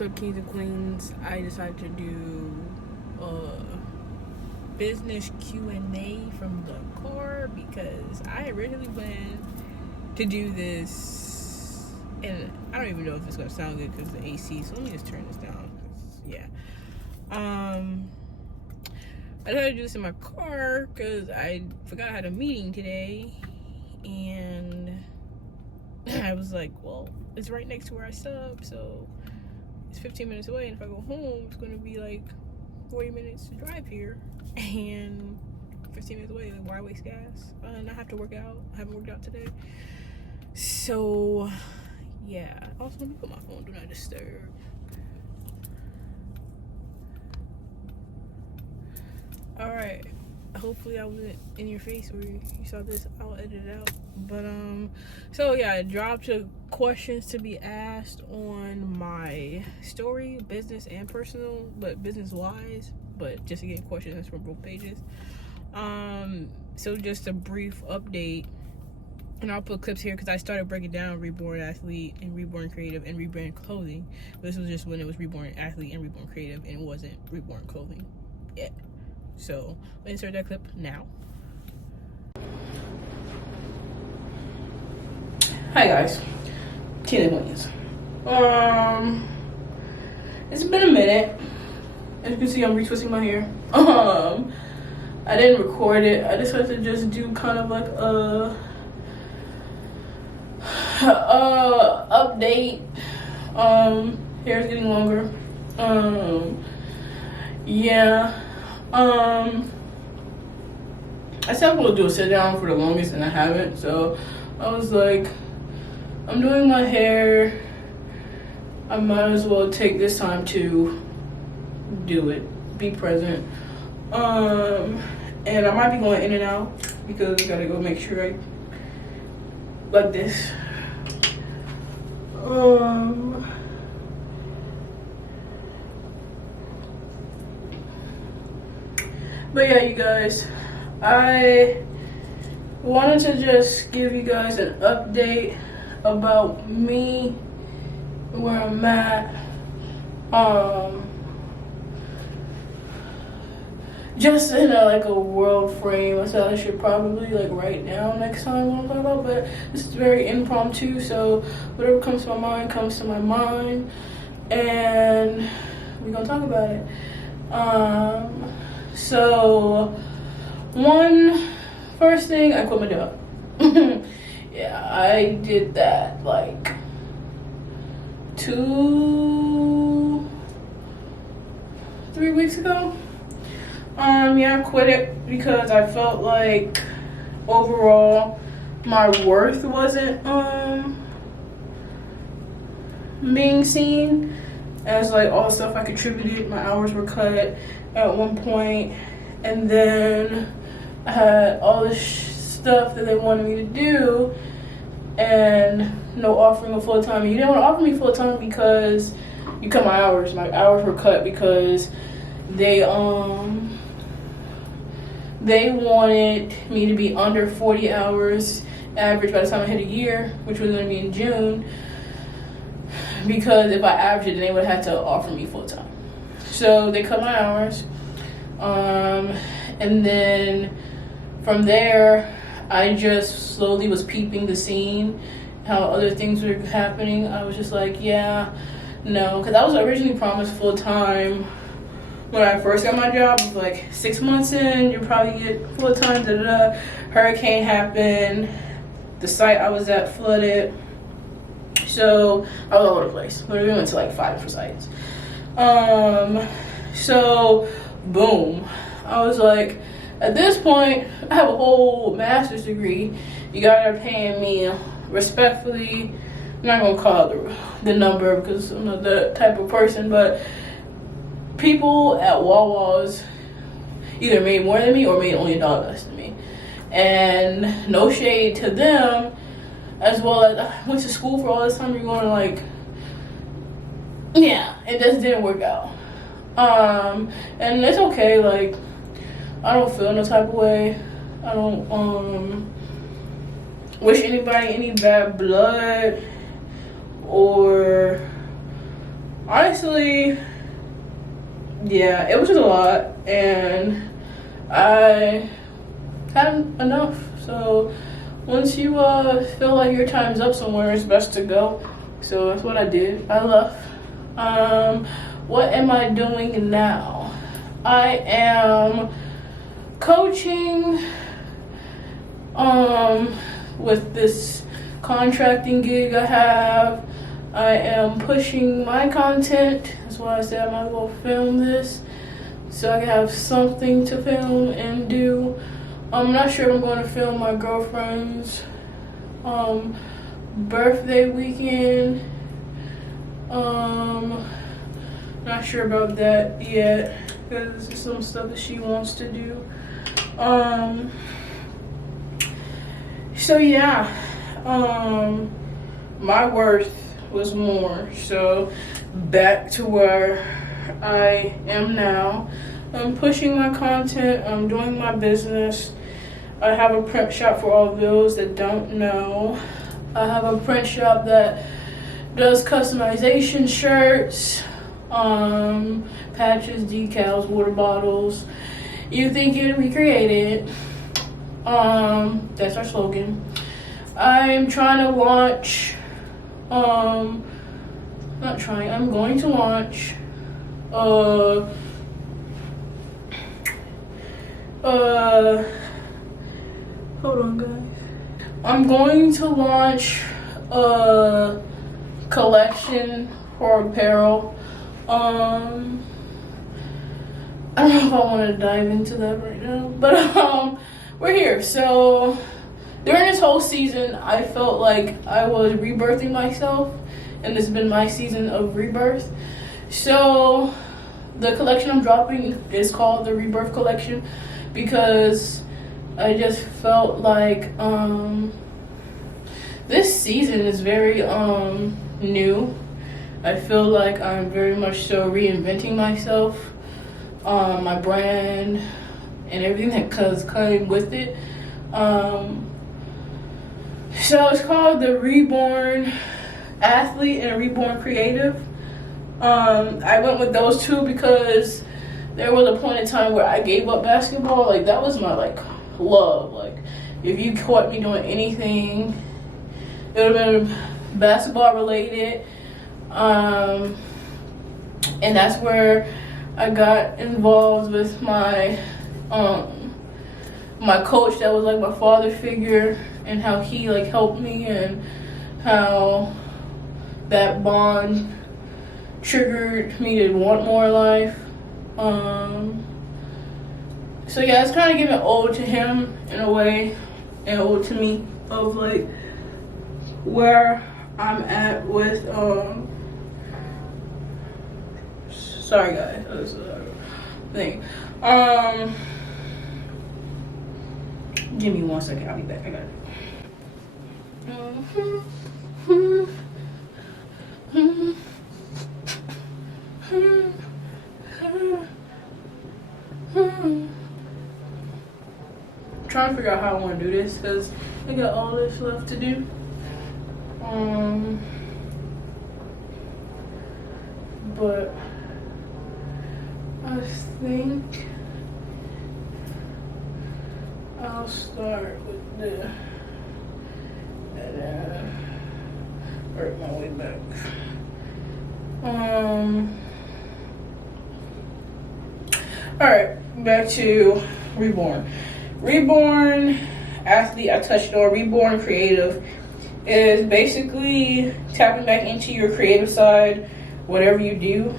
What's up, kings and queens? I decided to do business Q&A from the car because I originally planned to do this, and I don't even know if it's gonna sound good because of the AC, so let me just turn this down. Yeah, I decided to do this in my car because I forgot I had a meeting today, and I was like, well, it's right next to where I sub, so it's 15 minutes away, and if I go home, it's gonna be like 40 minutes to drive here, and 15 minutes away, like, why waste gas? And I have to work out. I haven't worked out today. So, yeah. Also, let me put my phone, do not disturb. Alright. Hopefully I wasn't in your face or you saw this. I'll edit it out. But so yeah, I dropped questions to be asked on my story, business and personal, but business wise, but just to get questions from both pages. So just a brief update, and I'll put clips here because I started breaking down Reborn Athlete and Reborn Creative and Reborn Clothing. This was just when it was Reborn Athlete and Reborn Creative, and it wasn't Reborn Clothing yet. So I'll insert that clip now. Hi guys, Tina Williams. It's been a minute. As you can see, I'm retwisting my hair. I didn't record it. I decided to just do kind of like a update. Hair's getting longer. Yeah. I said I'm gonna do a sit down for the longest, and I haven't. So I was like, I'm doing my hair. I might as well take this time to do it, be present. And I might be going in and out because I gotta go make sure I like this. But yeah, you guys, I wanted to just give you guys an update about me, where I'm at. Just in a world frame. I said I should probably write down next time what I'm talking about, but this is very impromptu, so whatever comes to my mind comes to my mind, and we're gonna talk about it. So first thing, I quit my job. Yeah, I did that 3 weeks ago. Yeah, I quit it because I felt like overall my worth wasn't being seen as all the stuff I contributed. My hours were cut at one point, and then I had all this stuff that they wanted me to do and no offering of full-time. You didn't want to offer me full-time because you cut my hours. My hours were cut because they wanted me to be under 40 hours average by the time I hit a year, which was going to be in June, because if I averaged it, then they would have to offer me full-time. So they cut my hours, and then from there, I just slowly was peeping the scene, how other things were happening. I was just like, yeah, no, because I was originally promised full-time when I first got my job. It was 6 months in, you'll probably get full-time, Hurricane happened, the site I was at flooded, so I was all over the place. Literally went to 5 different sites. So boom, I was like, at this point, I have a whole master's degree. You guys are paying me respectfully. I'm not gonna call out the number because I'm not that type of person, but people at Wawa's either made more than me or made only $1 less than me. And no shade to them, as well as I went to school for all this time. You're going yeah, it just didn't work out. And it's okay, I don't feel no type of way. I don't wish anybody any bad blood or honestly, yeah, it was just a lot, and I had enough. So once you feel like your time's up somewhere, it's best to go. So that's what I did. I left. What am I doing now? I am coaching with this contracting gig I have. I am pushing my content. That's why I said I might as well film this so I can have something to film and do. I'm not sure if I'm going to film my girlfriend's birthday weekend. Not sure about that yet because there's some stuff that she wants to do. So yeah, my worth was more. So back to where I am now. I'm pushing my content. I'm doing my business. I have a print shop for all those that don't know. I have a print shop that does customization shirts, patches, decals, water bottles. You think you'd be created. That's our slogan. I'm trying to launch, I'm going to launch, hold on guys. I'm going to launch a collection for apparel. I don't know if I want to dive into that right now, but we're here. So during this whole season, I felt like I was rebirthing myself, and this has been my season of rebirth. So the collection I'm dropping is called the Rebirth Collection because I just felt like this season is very new. I feel like I'm very much so reinventing myself, my brand, and everything that came with it. So it's called the Reborn Athlete and Reborn Creative. I went with those two because there was a point in time where I gave up basketball. Like that was my love. Like if you caught me doing anything, it would have been basketball related. And that's where I got involved with my my coach that was like my father figure, and how he helped me, and how that bond triggered me to want more life. So yeah, it's kind of giving ode to him in a way, and ode to me of where I'm at with sorry guys, that's a thing. Give me 1 second, I'll be back. I got it. Trying to figure out how I want to do this because I got all this left to do. But I think I'll start with the work my way back. Alright, back to Reborn. Reborn Athlete, I touched on. Reborn Creative is basically tapping back into your creative side, whatever you do.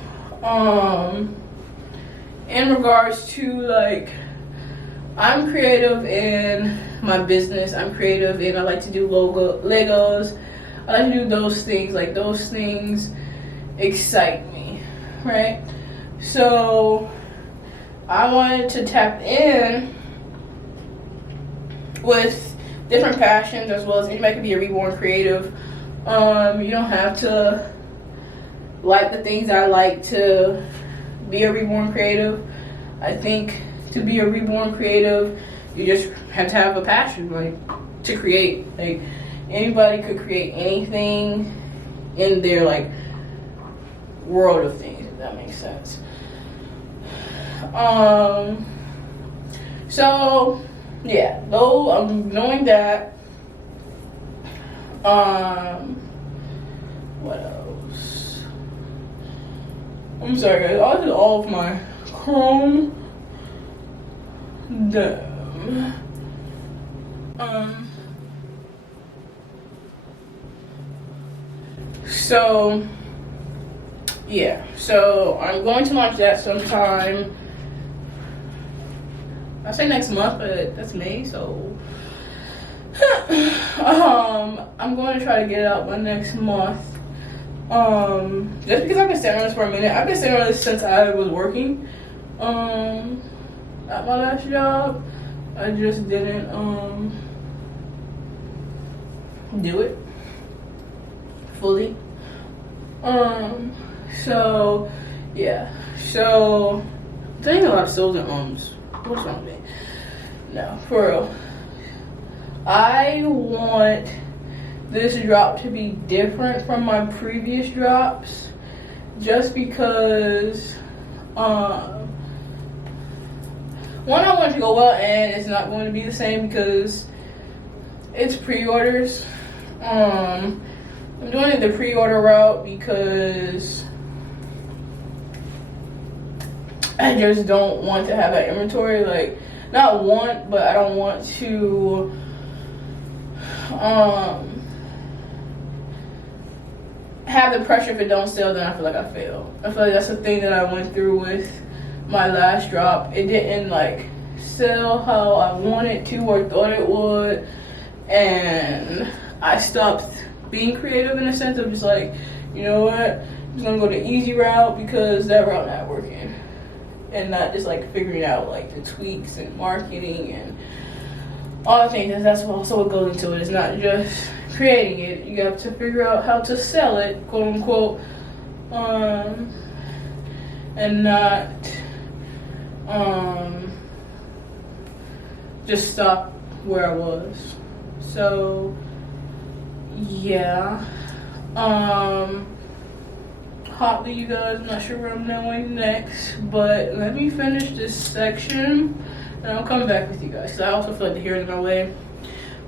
In regards to I'm creative in my business. I'm creative and I like to do Legos. I like to do those things. Those things excite me, right? So I wanted to tap in with different passions, as well as anybody can be a reborn creative. You don't have to like the things I like to be a reborn creative. I think to be a reborn creative, you just have to have a passion, to create. Anybody could create anything in their world of things, if that makes sense. So yeah, though I'm knowing that. What else? I'm sorry guys, I did all of my Chrome. Damn. So yeah, so I'm going to launch that sometime. I say next month, but that's May, so I'm going to try to get it out by next month. Just because I've been sitting on this for a minute. I've been sitting on this since I was working at my last job. I just didn't do it fully. So yeah. So I'm saying a lot of souls and what's wrong with me? No, for real. I want this drop to be different from my previous drops, just because one, I want it to go well, and it's not going to be the same because it's pre-orders. I'm doing the pre-order route because I just don't want to have that inventory. Like, not want, but I don't want to have the pressure. If it don't sell, then I feel like I failed. I feel like that's the thing that I went through with my last drop. It didn't like sell how I wanted to or thought it would, and I stopped being creative in a sense of just like, you know what, I'm just gonna go the easy route because that route not working, and not just like figuring out like the tweaks and marketing and all the things. That's also what goes into it. It's not just creating it. You have to figure out how to sell it, quote unquote, and not just stop where I was. So yeah, hotly, you guys, I'm not sure where I'm going next, but let me finish this section and I'll come back with you guys. So I also feel like the hair is in my way.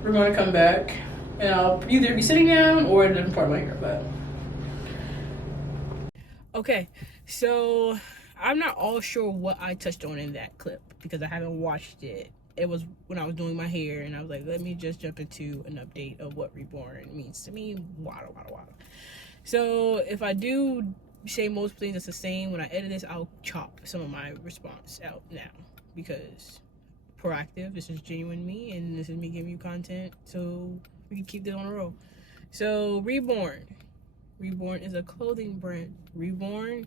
We're going to come back and I'll either be sitting down or in a different part of my hair, but okay. So I'm not all sure what I touched on in that clip because I haven't watched it. It was when I was doing my hair, and I was like, let me just jump into an update of what reborn means to me. Wada. So if I do say most things that's the same, when I edit this, I'll chop some of my response out now because proactive, this is genuine me, and this is me giving you content so we can keep this on the road. So Reborn is a clothing brand. Reborn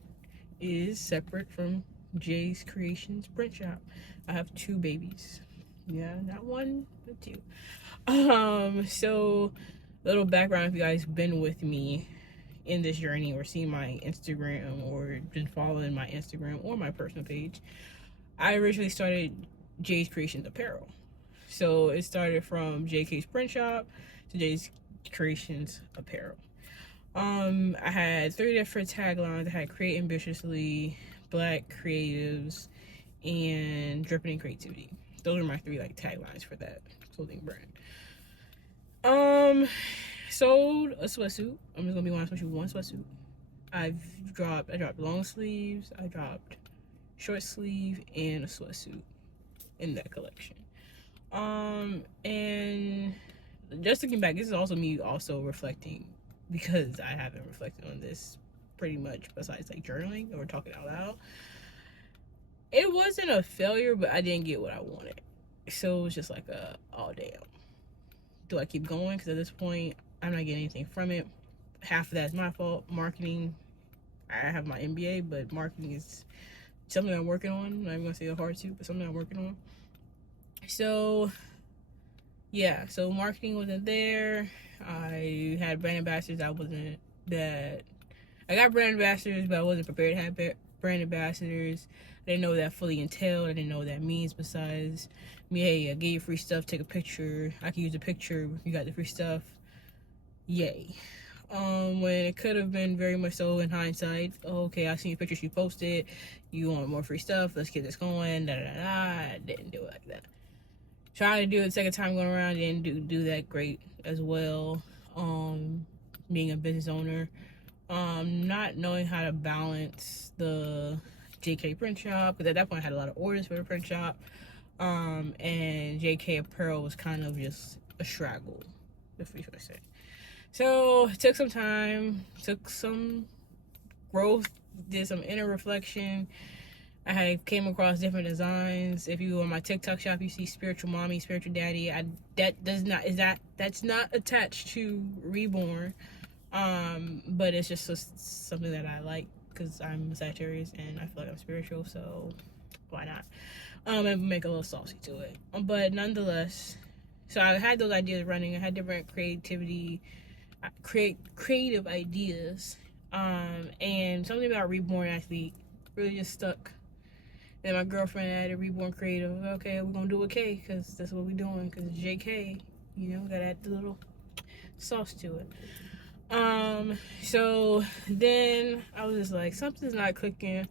is separate from Jay's Creations print shop. I have 2 babies. Yeah, not 1, but 2. So little background, if you guys been with me in this journey or seen my Instagram or been following my Instagram or my personal page, I originally started Jay's Creations Apparel. So it started from JK's print shop to Jay's Creations Apparel. I had 3 different taglines. I had Create Ambitiously, Black Creatives, and Dripping in Creativity. Those are my 3 like taglines for that clothing brand. Sold a sweatsuit. I'm just gonna be honest with you, 1 sweatsuit. I dropped long sleeves, I dropped short sleeve, and a sweatsuit in that collection. And just looking back, this is also me also reflecting, because I haven't reflected on this pretty much besides like journaling or talking out loud. It wasn't a failure, but I didn't get what I wanted. So it was just like oh damn. Do I keep going? Because at this point, I'm not getting anything from it. Half of that is my fault. Marketing, I have my MBA, but marketing is something I'm working on. I'm not even gonna say a hard to, but something I'm working on. So yeah, so marketing wasn't there. I had brand ambassadors. I got brand ambassadors, but I wasn't prepared to have brand ambassadors. I didn't know what that fully entailed. I didn't know what that means besides me, hey, I gave you free stuff, take a picture. I can use a picture. You got the free stuff. Yay. when it could have been very much so in hindsight. Oh, okay, I seen your pictures you posted. You want more free stuff? Let's get this going. Da da da. I didn't do it like that. Trying to do it the second time going around, didn't do that great as well. Being a business owner, not knowing how to balance the JK print shop, because at that point I had a lot of orders for the print shop, and JK apparel was kind of just a straggle, if you should say. So it took some time, took some growth, did some inner reflection. I came across different designs. If you go on my TikTok shop, you see spiritual mommy, spiritual daddy. That's not attached to Reborn, but it's just something that I like because I'm a Sagittarius and I feel like I'm spiritual, so why not? And make a little saucy to it. But nonetheless, so I had those ideas running. I had different creative ideas, and something about Reborn actually really just stuck. And my girlfriend had a Reborn Creative. Okay, we're gonna do a K because that's what we're doing. Because it's JK, you know, gotta add the little sauce to it. So then I was just like, something's not clicking.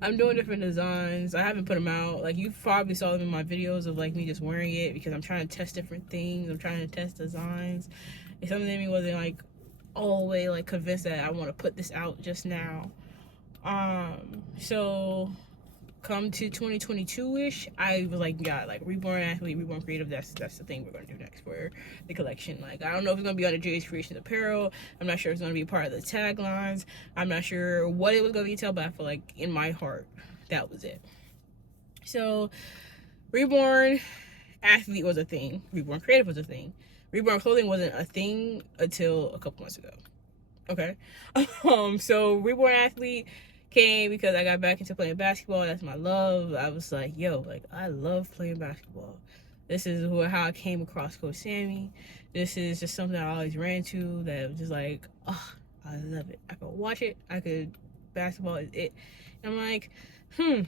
I'm doing different designs. I haven't put them out. Like, you probably saw them in my videos of like me just wearing it because I'm trying to test different things. I'm trying to test designs. And something in me wasn't like all the way like convinced that I want to put this out just now. So come to 2022-ish, I was like, yeah, like Reborn Athlete, Reborn Creative, that's the thing we're gonna do next for the collection. Like, I don't know if it's gonna be under Jay's Creations Apparel. I'm not sure if it's gonna be part of the taglines. I'm not sure what it was gonna be detailed, but I feel like in my heart, that was it. So Reborn Athlete was a thing. Reborn Creative was a thing. Reborn Clothing wasn't a thing until a couple months ago. Okay. So Reborn Athlete came because I got back into playing basketball. That's my love. I was like, yo, like, I love playing basketball. This is how I came across Coach Sammy. This is just something I always ran to that was just like, oh, I love it. I could watch it. Basketball is it. And I'm like, I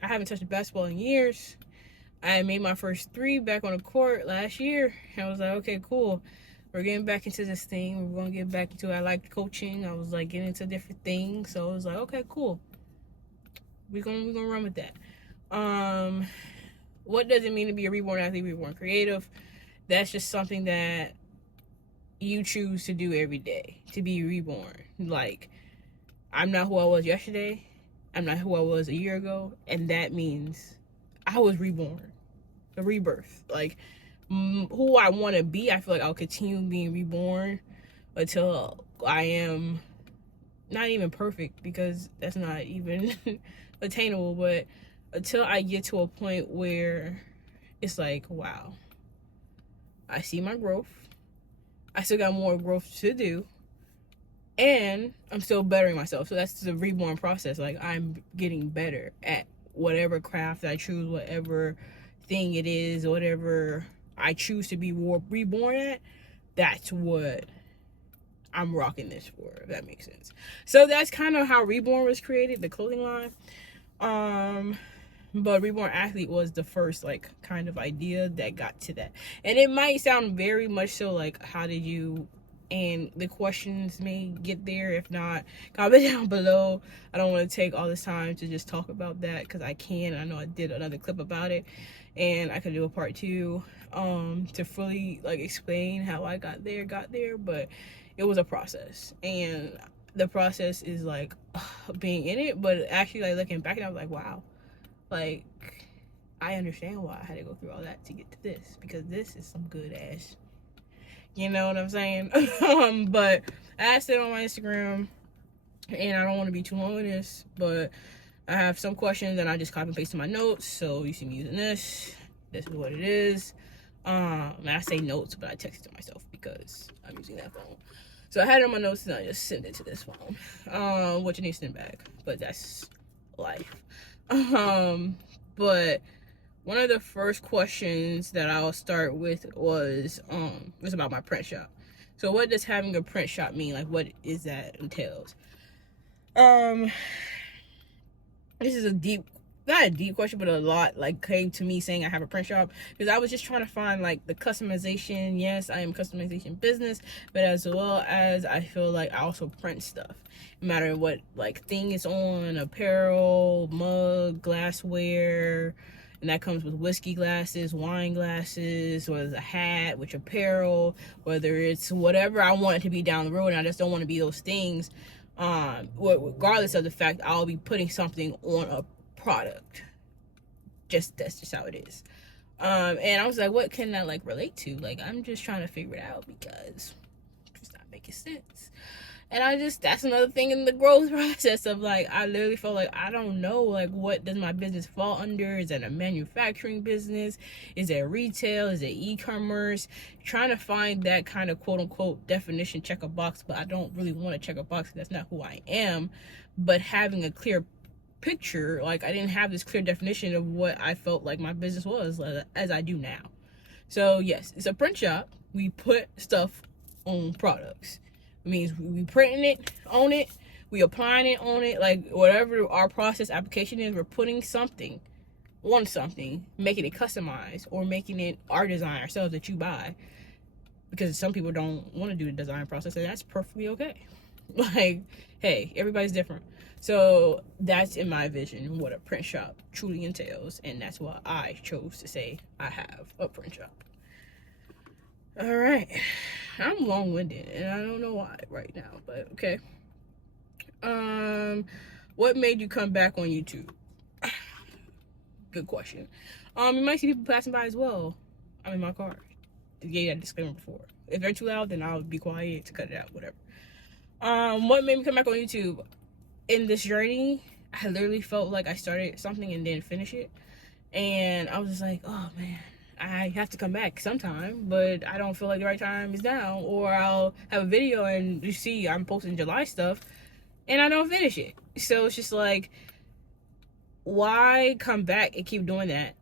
haven't touched a basketball in years. I made my first 3 back on the court last year. And I was like, okay, cool. We're getting back into this thing. We're going to get back into it. I liked coaching. I was like getting into different things. So I was like, okay, cool. We're gonna run with that. What does it mean to be a Reborn Athlete, Reborn Creative? That's just something that you choose to do every day, to be reborn. Like, I'm not who I was yesterday. I'm not who I was a year ago. And that means I was reborn. A rebirth. Like, who I want to be, I feel like I'll continue being reborn until I am not even perfect, because that's not even attainable, but until I get to a point where it's like, wow, I see my growth. I still got more growth to do, and I'm still bettering myself. So that's the reborn process. Like, I'm getting better at whatever craft I choose, whatever thing it is, whatever I choose to be reborn at. That's what I'm rocking this for, if that makes sense. So that's kind of how Reborn was created, the clothing line. But Reborn Athlete was the first like kind of idea that got to that. And it might sound very much so like, how did you, and the questions may get there. If not, comment down below. I don't want to take all this time to just talk about that, because I can. I know I did another clip about it, and I could do a part 2 to fully like explain how I got there, but it was a process, and the process is like being in it, but actually like looking back, and I was like, wow, like I understand why I had to go through all that to get to this, because this is some good ass, you know what I'm saying? But I asked it on my Instagram, and I don't want to be too long with this, but I have some questions and I just copy and paste in my notes. So you see me using this is what it is. And I say notes, but I text it to myself because I'm using that phone. So I had it on my notes and I just send it to this phone, which it needs to send back, but that's life. But one of the first questions that I'll start with was about my print shop. So what does having a print shop mean? Like, what is that entails? This is a deep not a deep question, but a lot like came to me saying I have a print shop, because I was just trying to find like the customization. Yes, I am customization business, but as well as I feel like I also print stuff, no matter what like thing is on, apparel, mug, glassware, and that comes with whiskey glasses, wine glasses, or a hat, which apparel, whether it's whatever I want it to be down the road, and I just don't want to be those things. Regardless of the fact I'll be putting something on a product. That's just how it is. And I was like, what can that like relate to? Like, I'm just trying to figure it out because it's not making sense. And that's another thing in the growth process of like, I literally felt like I don't know, like, what does my business fall under? Is it a manufacturing business? Is it retail? Is it e-commerce? Trying to find that kind of quote unquote definition, check a box, but I don't really want to check a box. That's not who I am. But having a clear picture, like, I didn't have this clear definition of what I felt like my business was, as I do now. So yes, it's a print shop. We put stuff on products. It means we printing it on it, we applying it on it, like whatever our process application is, we're putting something on something, making it customized, or making it our design ourselves that you buy, because some people don't want to do the design process, and that's perfectly okay. Like, hey, everybody's different. So that's in my vision what a print shop truly entails, and that's why I chose to say I have a print shop. All right, I'm long-winded and I don't know why right now, but okay. What made you come back on YouTube? Good question. You might see people passing by as well. I'm in my car. I gave that disclaimer before. If they're too loud, then I'll be quiet to cut it out, whatever. What made me come back on YouTube? In this journey, I literally felt like I started something and didn't finish it, and I was just like, oh man, I have to come back sometime, but I don't feel like the right time is now, or I'll have a video and you see I'm posting July stuff and I don't finish it. So it's just like, why come back and keep doing that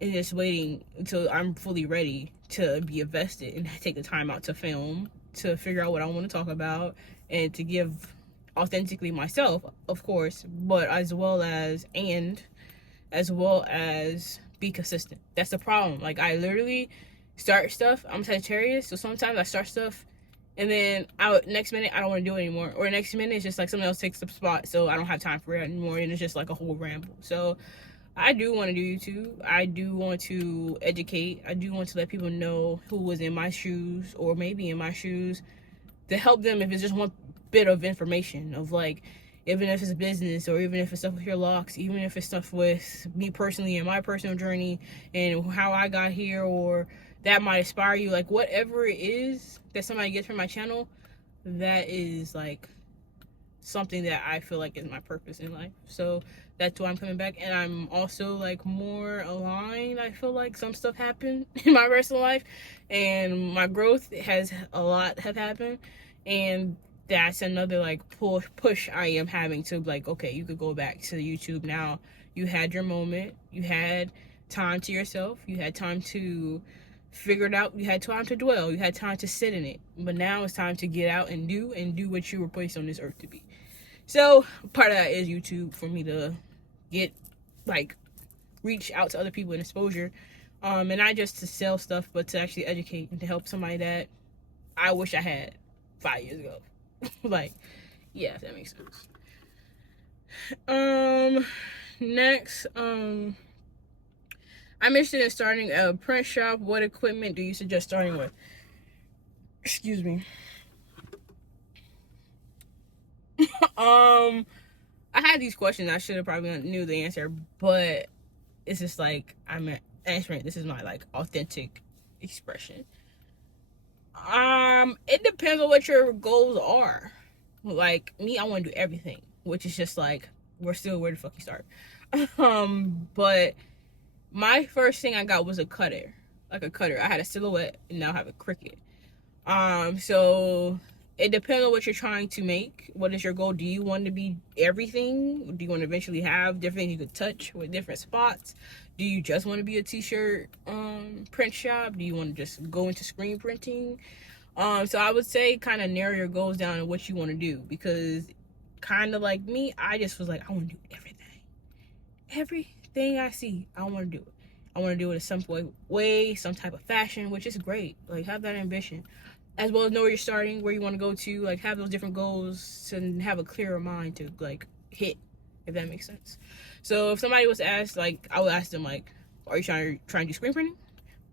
and just waiting until I'm fully ready to be invested and take the time out to film, to figure out what I want to talk about, and to give authentically myself, of course, but as well as be consistent. That's the problem. Like, I literally start stuff. I'm Sagittarius, so sometimes I start stuff and then next minute I don't want to do it anymore, or next minute it's just like something else takes the spot, so I don't have time for it anymore, and it's just like a whole ramble. So I do want to do YouTube. I do want to educate. I do want to let people know who was in my shoes, or maybe in my shoes, to help them if it's just one bit of information of, like, even if it's business, or even if it's stuff with your locks, even if it's stuff with me personally and my personal journey and how I got here, or that might inspire you, like whatever it is that somebody gets from my channel, that is like something that I feel like is my purpose in life. So that's why I'm coming back. And I'm also like more aligned. I feel like some stuff happened in my personal life, and my growth has a lot have happened, and that's another like push I am having to, like, okay, you could go back to YouTube now. You had your moment, you had time to yourself, you had time to figure it out, you had time to dwell, you had time to sit in it, but now it's time to get out and do what you were placed on this earth to be. So part of that is YouTube, for me to get, like, reach out to other people in exposure, and not just to sell stuff, but to actually educate and to help somebody that I wish I had 5 years ago. Like, yeah, if that makes sense. Next, I'm interested in starting a print shop. What equipment do you suggest starting with? Excuse me. I had these questions. I should have probably knew the answer, but it's just like, I'm answering. This is my like authentic expression. It depends on what your goals are. Like me, I want to do everything, which is just like, we're still where the fuck you start. But my first thing I got was a cutter. Like a cutter. I had a silhouette and now I have a Cricut. So it depends on what you're trying to make. What is your goal? Do you want to be everything? Do you want to eventually have different things you could touch with different spots? Do you just want to be a t-shirt print shop? Do you want to just go into screen printing? So I would say kind of narrow your goals down to what you want to do, because kind of like me, I just was like, I want to do everything. anything I see, I want to do it. I want to do it in some way, some type of fashion, which is great. Like, have that ambition, as well as know where you're starting, where you want to go to. Like, have those different goals and have a clearer mind to like hit, if that makes sense. So if somebody was to ask, like, I would ask them, like, are you trying to do screen printing?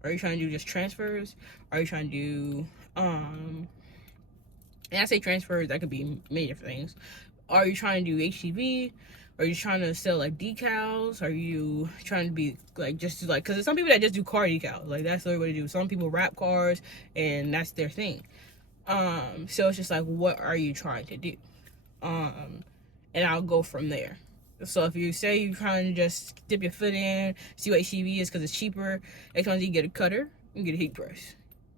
Are you trying to do just transfers? Are you trying to do and I say transfers, that could be many different things. Are you trying to do HTV? Are you trying to sell like decals? Are you trying to be like just like, because there's some people that just do car decals, like that's what they do. Some people wrap cars and that's their thing. So it's just like, what are you trying to do? And I'll go from there. So if you say you're trying to just dip your foot in, see what HTV is because it's cheaper, next time you get a cutter, you get a heat press.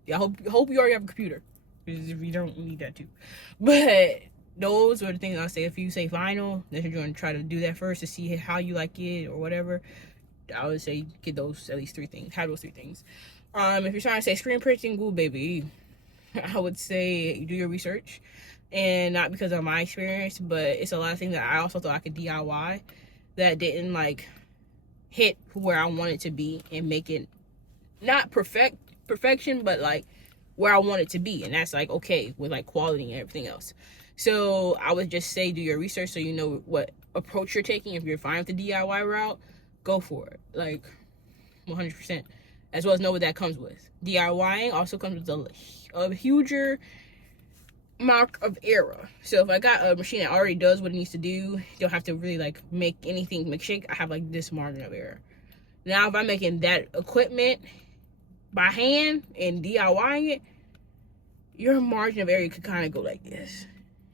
Yeah, I hope you already have a computer, because if you don't, you need that too. But those are the things I'll say. If you say vinyl, then you're going to try to do that first to see how you like it or whatever. I would say get those at least 3 things. Have those 3 things. If you're trying to say screen printing, ooh, baby, I would say do your research. And not because of my experience, but it's a lot of things that I also thought I could DIY that didn't like hit where I want it to be and make it not perfection, but like where I want it to be. And that's like okay with like quality and everything else. So I would just say do your research so you know what approach you're taking. If you're fine with the DIY route, go for it, like 100%. As well as know what that comes with. DIYing also comes with a huger mark of error. So if I got a machine that already does what it needs to do, you don't have to really like make anything shake. I have like this margin of error. Now if I'm making that equipment by hand and DIYing it, your margin of error could kind of go like this.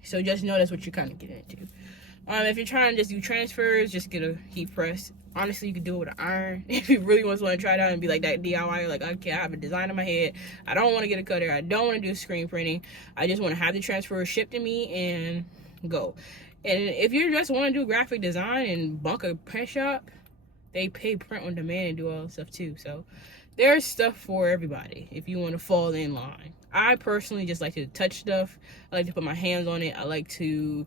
So just know that's what you're kind of getting into. If you're trying to just do transfers, just get a heat press. Honestly, you could do it with an iron. If you really want to try it out and be like that DIY, like, okay, I have a design in my head. I don't want to get a cutter. I don't want to do screen printing. I just want to have the transfer shipped to me and go. And if you just want to do graphic design and bunk a print shop, they pay print on demand and do all that stuff too. So there's stuff for everybody if you want to fall in line. I personally just like to touch stuff. I like to put my hands on it. I like to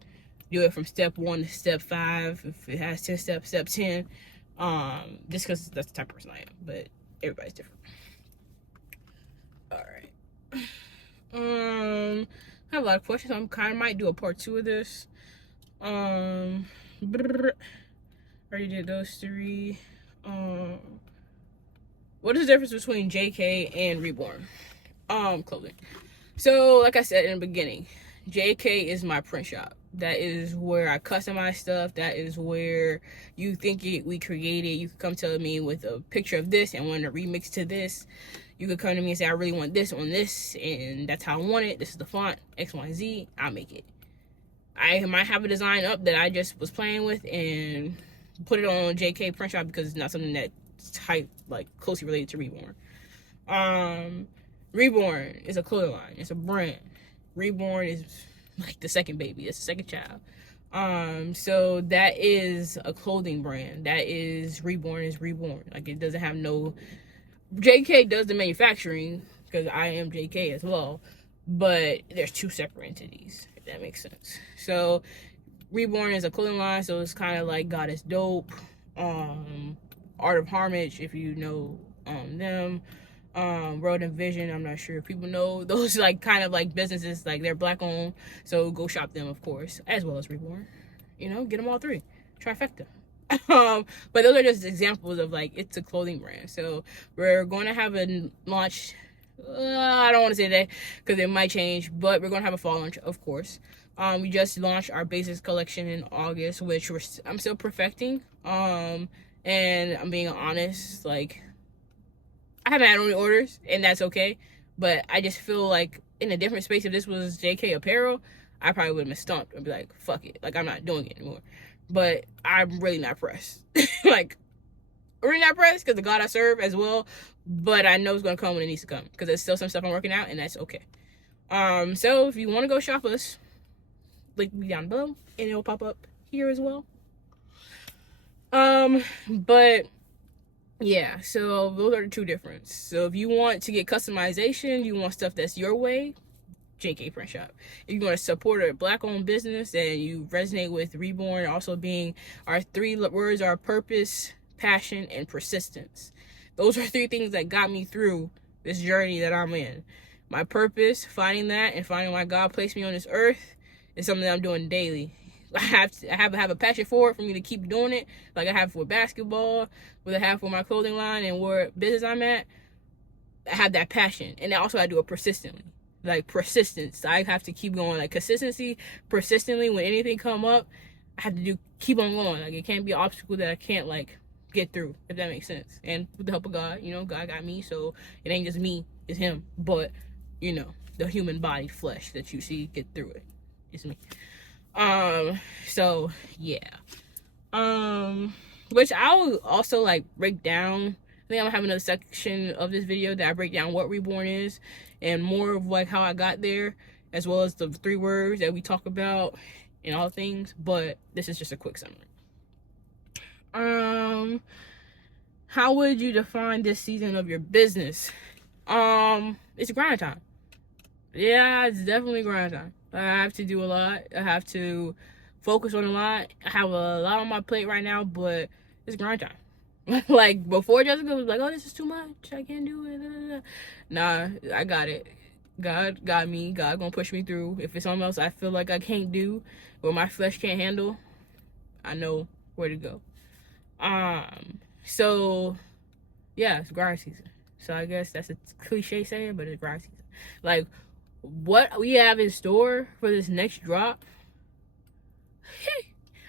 do it from step 1 to step 5. If it has 10 steps, step 10. Just because that's the type of person I am. But everybody's different. Alright. I have a lot of questions. I kind of might do a part 2 of this. Already did those 3. What is the difference between JK and Reborn? Clothing. So, like I said in the beginning, JK is my print shop. That is where I customize stuff. That is where you think we created. You can come to me with a picture of this and want to remix to this. You could come to me and say, I really want this on this, and that's how I want it. This is the font, X, Y, and Z. I'll make it. I might have a design up that I just was playing with and put it on JK print shop because it's not something that's type like closely related to Reborn. Reborn is a clothing line. It's a brand. Reborn is like the second baby. It's the second child. So that is a clothing brand. That is Reborn is Reborn. Like it doesn't have no. JK does the manufacturing because I am JK as well, but there's 2 separate entities. If that makes sense. So Reborn is a clothing line. So it's kind of like God is Dope, Art of Harmage, if you know them. Road and Vision, I'm not sure if people know those like kind of like businesses, like they're black owned, so go shop them of course, as well as Reborn. You know, get them all 3, trifecta. But those are just examples of like it's a clothing brand. So we're going to have a launch. I don't want to say that because it might change, but we're going to have a fall launch, of course. We just launched our basics collection in August, which I'm still perfecting. And I'm being honest, like I haven't had any orders, and that's okay. But I just feel like in a different space, if this was JK Apparel, I probably would have been stumped and be like, fuck it. Like, I'm not doing it anymore. But I'm really not pressed. Like, really not pressed because the God I serve as well. But I know it's going to come when it needs to come because there's still some stuff I'm working out, and that's okay. So if you want to go shop us, link me down below, and it will pop up here as well. But yeah, so those are the 2 differences. So if you want to get customization, you want stuff that's your way, JK Print Shop. If you want to support a black-owned business and you resonate with Reborn also being our 3 words, our purpose, passion, and persistence. Those are 3 things that got me through this journey that I'm in. My purpose, finding that, and finding why God placed me on this earth is something that I'm doing daily. I have a passion for it, for me to keep doing it, like I have for basketball, what I have for my clothing line, and where business I'm at. I have that passion, and also I do it persistently, like persistence. I have to keep going, like consistency, persistently. When anything come up, I have to keep on going. Like it can't be an obstacle that I can't like get through, if that makes sense. And with the help of God, God got me, so it ain't just me, it's Him. But the human body, flesh that you see get through it, it's me. So yeah. Which I'll also like break down. I think I'm gonna have another section of this video that I break down what reborn is and more of like how I got there, as well as the 3 words that we talk about and all things. But this is just a quick summary. How would you define this season of your business? It's grind time. Yeah, it's definitely grind time. I have to do a lot. I have to focus on a lot. I have a lot on my plate right now, but it's grind time. Like before, Jessica was like, "Oh, this is too much. I can't do it." Nah, I got it. God got me. God gonna push me through. If it's something else I feel like I can't do, or my flesh can't handle, I know where to go. So yeah, it's grind season. So I guess that's a cliche saying, but it's grind season. Like what we have in store for this next drop,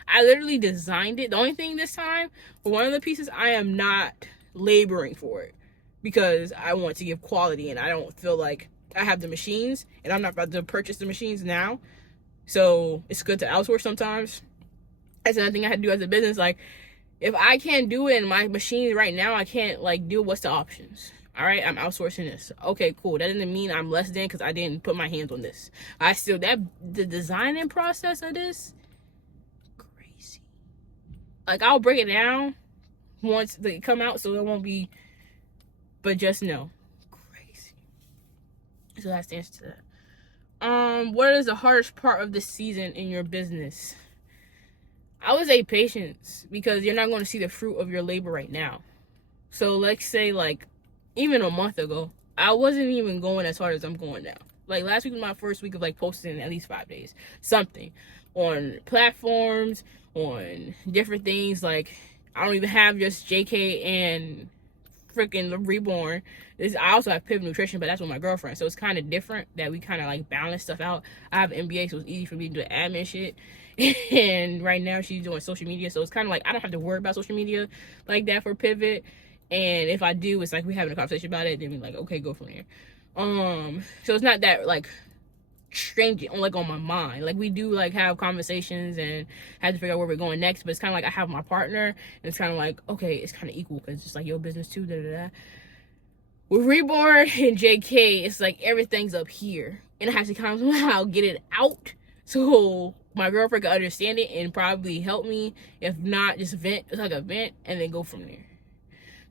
I literally designed it. The only thing this time, for one of the pieces, I am not laboring for it because I want to give quality, and I don't feel like I have the machines, and I'm not about to purchase the machines now. So it's good to outsource sometimes. That's another thing I had to do as a business. Like, if I can't do it in my machines right now, I can't like do what's the options. All right, I'm outsourcing this. Okay, cool. That doesn't mean I'm less than because I didn't put my hands on this. The designing process of this, crazy. Like I'll break it down once they come out, so it won't be. But just know, crazy. So that's the answer to that. What is the hardest part of this season in your business? I would say patience, because you're not going to see the fruit of your labor right now. So let's say like even a month ago, I wasn't even going as hard as I'm going now. Like last week was my first week of like posting at least 5 days, something on platforms, on different things. Like I don't even have just JK and freaking Reborn. I also have Pivot Nutrition, but that's with my girlfriend, so it's kind of different that we kind of like balance stuff out. I have MBA, so it's easy for me to do admin shit. And right now she's doing social media, so it's kind of like I don't have to worry about social media like that for Pivot. And if I do, it's like we having a conversation about it, then we're like, okay, go from here. So it's not that like strange like on my mind. Like we do like have conversations and have to figure out where we're going next, but it's kind of like I have my partner, and it's kind of like, okay, it's kind of equal because it's like your business too. With Reborn and JK, it's like everything's up here, and I have to kind of somehow get it out so my girlfriend can understand it and probably help me. If not, just vent. It's like a vent, and then go from there.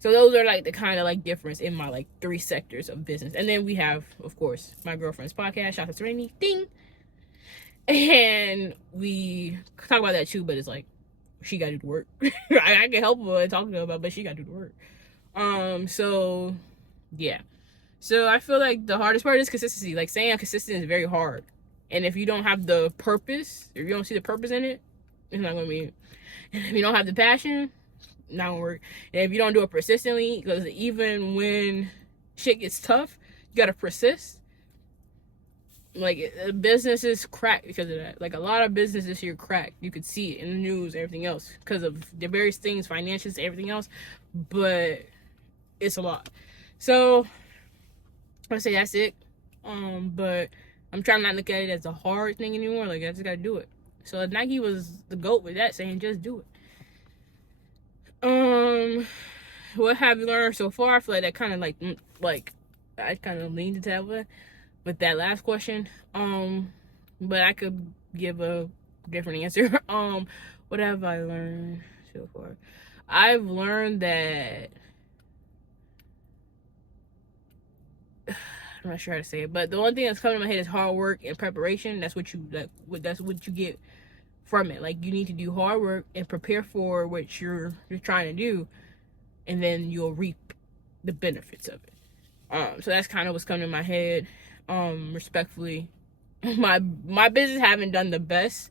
So those are like the kind of like difference in my like 3 sectors of business. And then we have, of course, my girlfriend's podcast, shout out to Serenity, ding. And we talk about that too, but it's like she gotta do the work. I can help her and talk to her about, but she gotta do the work. So yeah. So I feel like the hardest part is consistency. Like saying I'm consistent is very hard. And if you don't have the purpose, if you don't see the purpose in it, it's not gonna be. And if you don't have the passion, not gonna work. And if you don't do it persistently, because even when shit gets tough, you gotta persist. Like businesses crack because of that. Like a lot of businesses here crack. You could see it in the news, everything else, because of the various things, financials, everything else. But it's a lot. So I say that's it. But I'm trying not to look at it as a hard thing anymore. Like I just gotta do it. So Nike was the GOAT with that, saying just do it. What have you learned so far? I feel like that kind of like I kind of leaned to that one with that last question. But I could give a different answer. What have I learned so far? I've learned that I'm not sure how to say it, but the only thing that's coming to my head is hard work and preparation. That's what you get from it. Like you need to do hard work and prepare for what you're trying to do. and then you'll reap the benefits of it. So that's kind of what's coming in my head. Respectfully, my business haven't done the best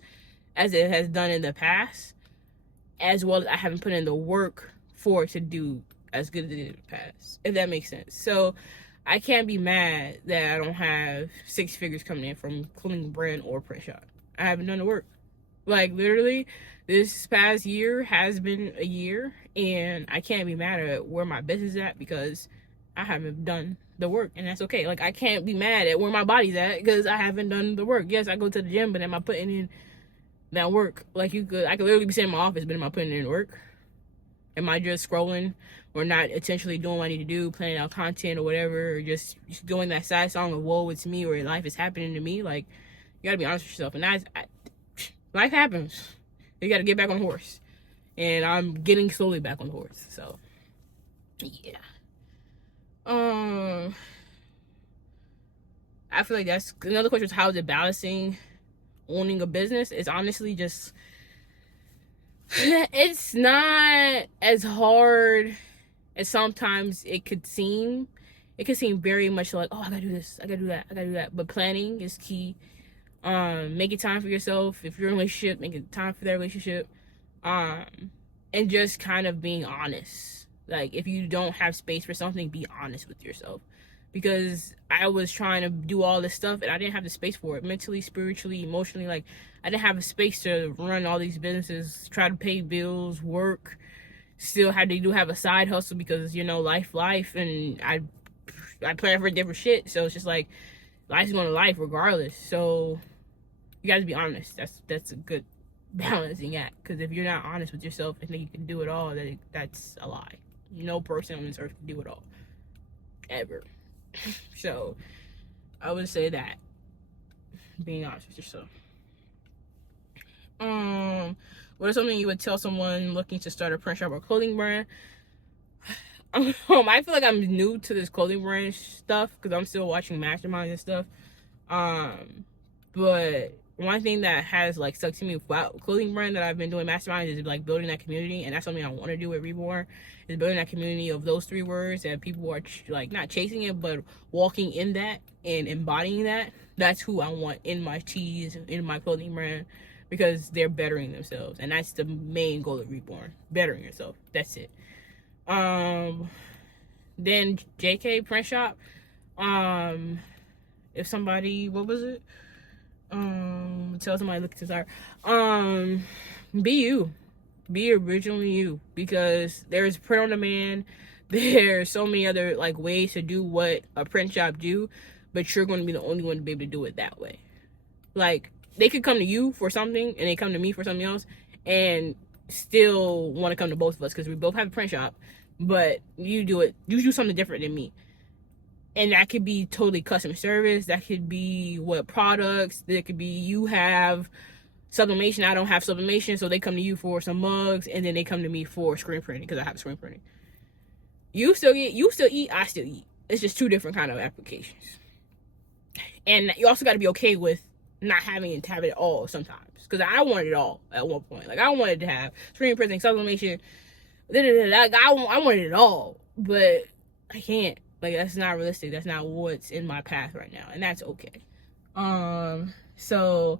as it has done in the past, as well as I haven't put in the work for it to do as good as it did in the past, if that makes sense. So I can't be mad that I don't have 6 figures coming in from clothing brand or print shop. I haven't done the work. Like, literally, this past year has been a year, and I can't be mad at where my business is at because I haven't done the work, and that's okay. Like, I can't be mad at where my body's at because I haven't done the work. Yes, I go to the gym, but am I putting in that work? Like, I could literally be sitting in my office, but am I putting in work? Am I just scrolling or not intentionally doing what I need to do, planning out content or whatever, or just doing that sad song of "Whoa, it's me" or "Life is happening to me"? Like, you gotta be honest with yourself, and life happens. You gotta get back on the horse, and I'm getting slowly back on the horse. So, yeah. I feel like that's another question. Is how is it balancing owning a business? It's honestly just, it's not as hard as sometimes it could seem. It could seem very much like, oh, I gotta do this, I gotta do that, I gotta do that. But planning is key. Making time for yourself. If you're in a relationship, making time for that relationship. And just kind of being honest. Like, if you don't have space for something, be honest with yourself. Because I was trying to do all this stuff and I didn't have the space for it. Mentally, spiritually, emotionally. Like, I didn't have a space to run all these businesses, try to pay bills, work. Still had to have a side hustle because, you know, life. And I plan for different shit. So it's just like, life's going to life regardless. So you got to be honest. That's a good balancing act. Because if you're not honest with yourself and think you can do it all, that's a lie. No person on this earth can do it all. Ever. So I would say that. Being honest with yourself. What is something you would tell someone looking to start a print shop or clothing brand? I feel like I'm new to this clothing brand stuff because I'm still watching Masterminds and stuff. But one thing that has like stuck to me about clothing brand that I've been doing Masterminds is like building that community, and that's something I want to do at Reborn, is building that community of those 3 words that people are like not chasing it, but walking in that and embodying that. That's who I want in my tees, in my clothing brand, because they're bettering themselves, and that's the main goal of Reborn: bettering yourself. That's it. Then JK print shop. If somebody, what was it? Tell somebody look to start. Be you. Be originally you, because there's print on demand. There's so many other like ways to do what a print shop do, but you're going to be the only one to be able to do it that way. Like, they could come to you for something and they come to me for something else and still want to come to both of us because we both have a print shop, but you do something different than me. And that could be totally customer service. That could be what products. That could be you have sublimation. I don't have sublimation, so they come to you for some mugs, and then they come to me for screen printing because I have screen printing. You still eat, I still eat. It's just 2 different kind of applications. And you also got to be okay with not having to have it all sometimes. Because I wanted it all at one point. Like, I wanted to have screen printing, sublimation. I wanted it all. But I can't. Like, that's not realistic. That's not what's in my path right now. And that's okay. So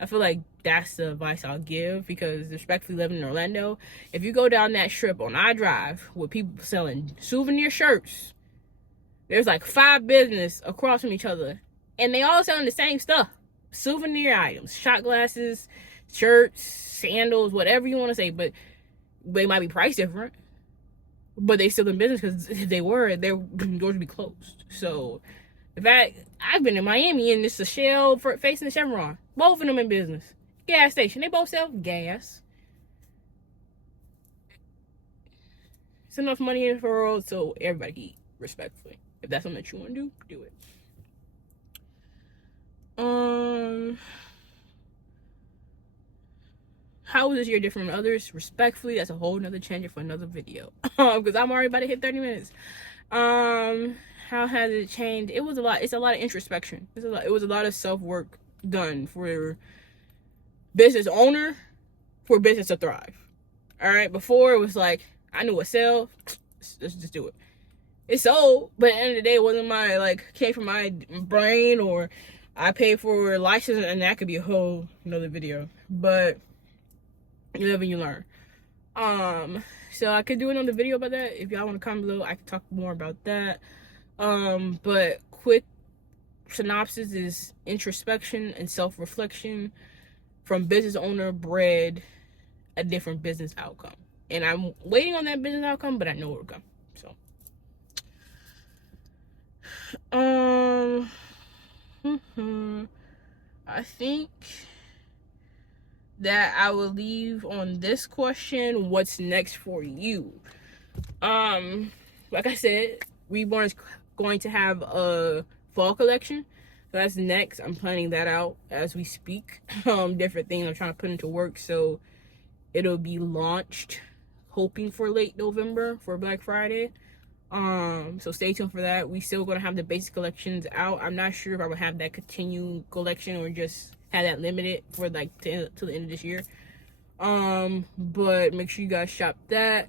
I feel like that's the advice I'll give, because respectfully, living in Orlando, if you go down that strip on I Drive with people selling souvenir shirts, there's like 5 businesses across from each other, and they all selling the same stuff. Souvenir items, shot glasses, shirts, sandals, whatever you want to say, but they might be priced different. But they still in business, because if they were, their doors would be closed. So, in fact, I've been in Miami, and it's a Shell facing the Chevron. Both of them in business. Gas station. They both sell gas. It's enough money in the world so everybody can eat, respectfully. If that's something that you want to do, do it. How is this year different from others? Respectfully, that's a whole nother tangent for another video. Because I'm already about to hit 30 minutes. How has it changed? It was a lot. It's a lot of introspection. It was a lot of self-work done for business owner, for business to thrive. All right. Before, it was like, I knew what sell. let's just do it. It's sold, but at the end of the day, it wasn't my, like, came from my brain, or I paid for license, and that could be a whole another video. But you live and you learn. So I could do another video about that. If y'all want to comment below, I could talk more about that. But quick synopsis is introspection and self-reflection from business owner bred a different business outcome. And I'm waiting on that business outcome, but I know it'll come. So I think that I will leave on this question: what's next for you? Like I said, Reborn is going to have a fall collection. So that's next. I'm planning that out as we speak. Different things I'm trying to put into work, so it'll be launched, hoping for late November for Black Friday. So stay tuned for that. We still gonna have the basic collections out. I'm not sure if I will have that continued collection or just have that limited for like till the end of this year. But make sure you guys shop that.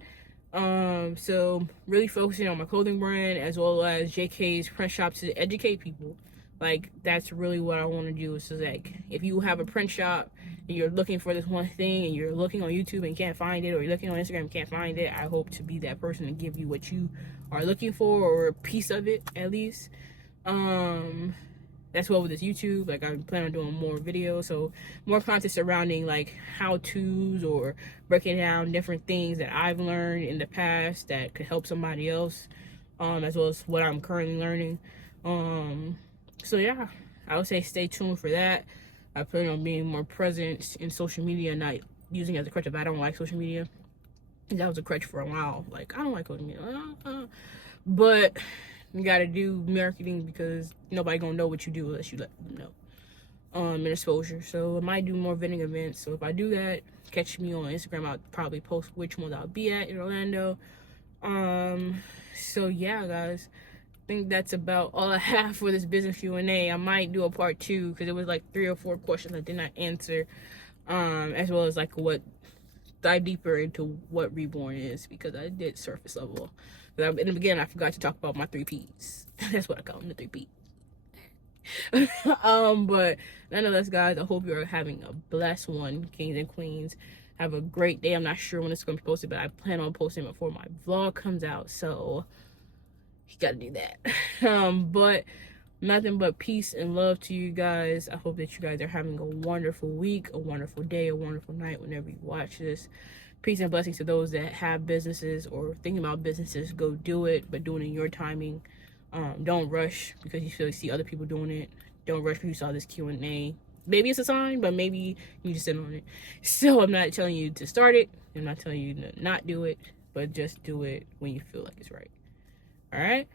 So really focusing on my clothing brand as well as JK's print shop to educate people. Like, that's really what I want to do. So like, if you have a print shop and you're looking for this one thing and you're looking on YouTube and can't find it, or you're looking on Instagram and can't find it, I hope to be that person to give you what you are looking for, or a piece of it at least. That's what with this YouTube, like, I'm planning on doing more videos, so more content surrounding like how-tos or breaking down different things that I've learned in the past that could help somebody else, as well as what I'm currently learning. So yeah, I would say stay tuned for that. I plan on being more present in social media, not using it as a crutch if I don't like social media. That was a crutch for a while. Like, I don't like social media. But you gotta do marketing because nobody gonna know what you do unless you let them know. And exposure. So I might do more vending events. So if I do that, catch me on Instagram. I'll probably post which ones I'll be at in Orlando. So yeah, guys, I think that's about all I have for this business Q&A. I might do a part 2 because it was like 3 or 4 questions I did not answer, as well as like dive deeper into what Reborn is, because I did surface level. In the beginning, I forgot to talk about my 3 P's. That's what I call them, the 3 P's. But nonetheless, guys, I hope you're having a blessed one, kings and queens. Have a great day. I'm not sure when it's going to be posted, but I plan on posting before my vlog comes out, so you gotta do that. But nothing but peace and love to you guys. I hope that you guys are having a wonderful week, a wonderful day, a wonderful night whenever you watch this. Peace and blessings to those that have businesses or thinking about businesses. Go do it, but do it in your timing. Don't rush because you see other people doing it. Don't rush because you saw this Q&A. Maybe it's a sign, but maybe you just sit on it. So I'm not telling you to start it. I'm not telling you to not do it, but just do it when you feel like it's right. All right.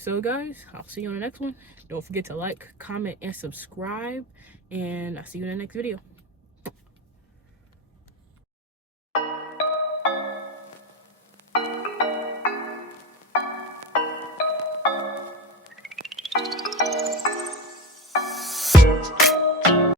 So guys, I'll see you on the next one. Don't forget to like, comment, and subscribe, and I'll see you in the next video.